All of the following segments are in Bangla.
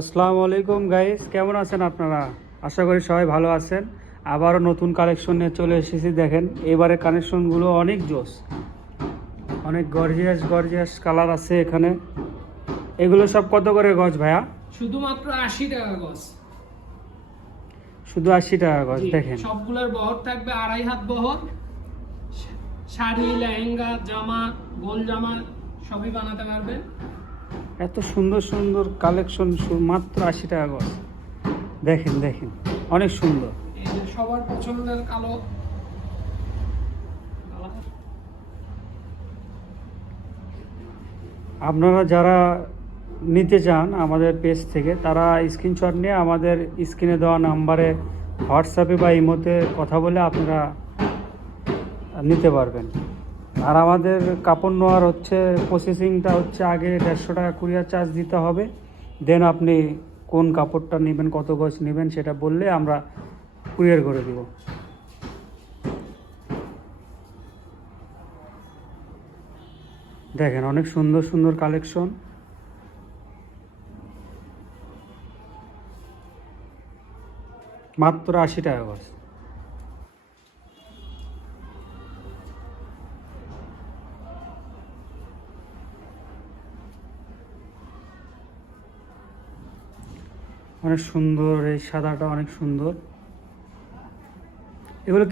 আসসালামু আলাইকুম গাইস, কেমন আছেন আপনারা? আশা করি সবাই ভালো আছেন। আবারও নতুন কালেকশন নিয়ে চলে এসেছি। দেখেন এবারে কালেকশনগুলো অনেক জোস, অনেক গর্জিয়াস গর্জিয়াস কালার আছে এখানে। এগুলো সব কত করে গজ ভাইয়া? শুধুমাত্র 80 টাকা গজ। শুধু 80 টাকা গজ। দেখেন সবগুলোর বহর থাকবে 2.5 হাত বহর। শাড়ি, লেহেঙ্গা, জামা, গোল জামা সবই বানাতে পারবেন। এত সুন্দর সুন্দর কালেকশন, মাত্র 80 টাকা গজ। দেখেন দেখেন অনেক সুন্দর। এই যে সবার পছন্দের কালো কালার। আপনারা যারা নিতে চান আমাদের পেজ থেকে, তারা স্ক্রিনশট নিয়ে আমাদের স্ক্রিনে দেওয়া নাম্বারে হোয়াটসঅ্যাপে বা ইমোতে কথা বলে আপনারা নিতে পারবেন। আর আমাদের কাপড় নেওয়ার প্রসেসিংটা হচ্ছে আগে 150 টাকা কুরিয়ার চার্জ দিতে হবে। দেন আপনি কোন কাপড়টা নেবেন, কত গজ নেবেন সেটা বললে আমরা কুরিয়ার করে দেব। দেখেন অনেক সুন্দর সুন্দর কালেকশন। মাত্র 80 টাকা গজ। অনেক সুন্দর, এই সাদাটা অনেক সুন্দর। এগুলো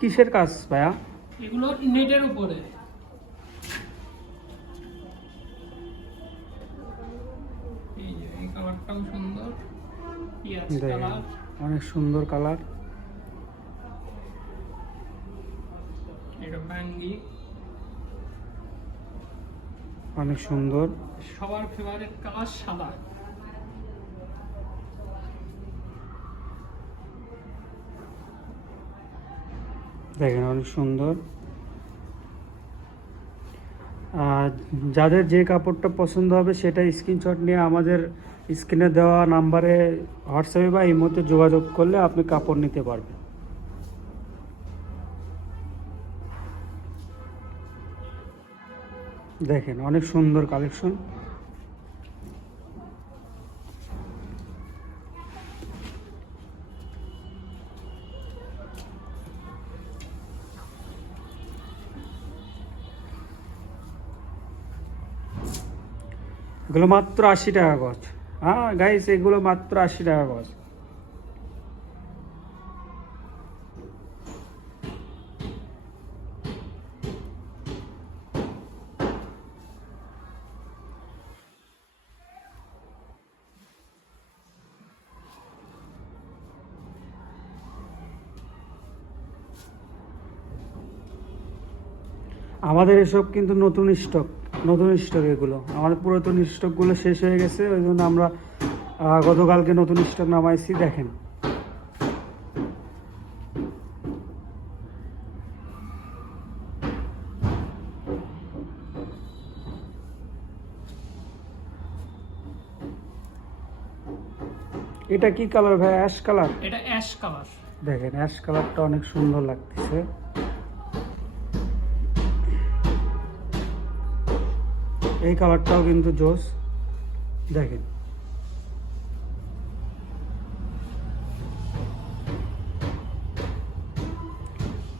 কিসের কাজ ভাইয়া? এগুলো নেটের উপরে। এই যে এই কালারটাও সুন্দর, পিয়াজ দেখেন কালার। অনেক সুন্দর কালার। এটা বাঙ্গি, অনেক সুন্দর। সবার ফেভারিট কালার সাদা। দেখেন অনেক সুন্দর। আর যাদের যে কাপড়টা পছন্দ হবে সেটা স্ক্রিনশট নিয়ে আমাদের স্ক্রিনে দেওয়া নাম্বারে হোয়াটসঅ্যাপে বা ইমোতে যোগাযোগ করলে আপনি কাপড় নিতে পারবেন। দেখেন অনেক সুন্দর কালেকশন। এগুলো মাত্র 80 টাকা গজ। হ্যাঁ গাইস, এগুলো মাত্র 80 টাকা গজ। আমাদের এসব কিন্তু নতুন স্টক। এগুলো আমাদের পুরাতন স্টকগুলো শেষ হয়ে গেছে, ওই জন্য আমরা গতকালকে নতুন স্টক নামাইছি। দেখেন এটা কি কালার ভাই? Ash colour. এটা অ্যাশ কালার। দেখেন অ্যাশ কালারটা অনেক সুন্দর লাগতেছে। এই কালারটাও কিন্তু জোস। দেখেন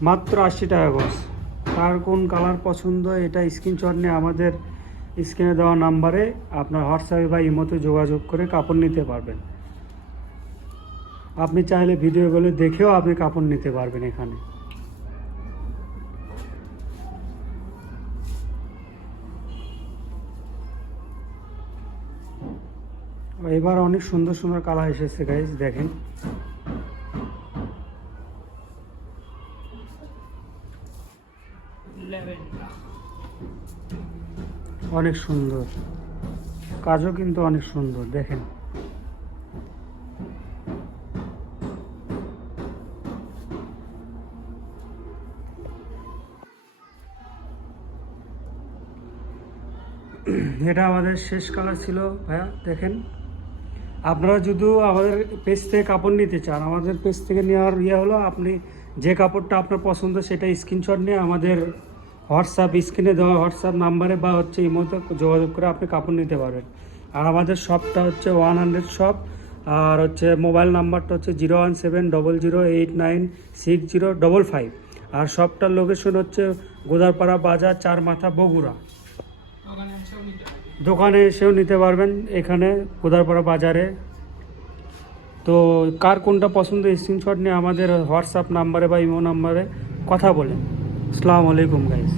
মাত্র 80 টাকা গজ। কার কোন কালার পছন্দ এটা স্ক্রিনশট নিয়ে আমাদের স্ক্রিনে দেওয়া নাম্বারে আপনার হোয়াটসঅ্যাপে বা ইমোতে যোগাযোগ করে কাপড় নিতে পারবেন। আপনি চাইলে ভিডিওগুলো দেখেও আপনি কাপড় নিতে পারবেন এখানে। এবার অনেক সুন্দর সুন্দর কালার এসেছে গাইজ। দেখেন ল্যাভেন্ডার। অনেক সুন্দর কাজও কিন্তু অনেক সুন্দর। দেখেন এটা আমাদের শেষ কালার ছিল ভাইয়া। দেখেন আপনারা যদি আমাদের পেজ থেকে কাপড় নিতে চান, আমাদের পেজ থেকে নেওয়ার হলো আপনি যে কাপড়টা আপনার পছন্দ সেটা স্ক্রিনশট নিয়ে আমাদের স্ক্রিনে দেওয়া হোয়াটসঅ্যাপ নাম্বারে বা ইমোতে যোগাযোগ করে আপনি কাপড় নিতে পারবেন। আর আমাদের শপটা হচ্ছে 100 শপ, আর হচ্ছে মোবাইল নাম্বারটা হচ্ছে 01700896055। আর শপটার লোকেশন হচ্ছে গোদারপাড়া বাজার, 4 মাথা, বগুড়া। ওখানে এসেও নিতে পারবেন। দোকানে এসেও নিতে পারবেন এখানে গোদারপাড়া বাজারে। তো কার কোনটা পছন্দ স্ক্রিনশট নিয়ে আমাদের হোয়াটসঅ্যাপ নাম্বারে বা ইমো নাম্বারে কথা বলেন। আসসালামু আলাইকুম গাইস।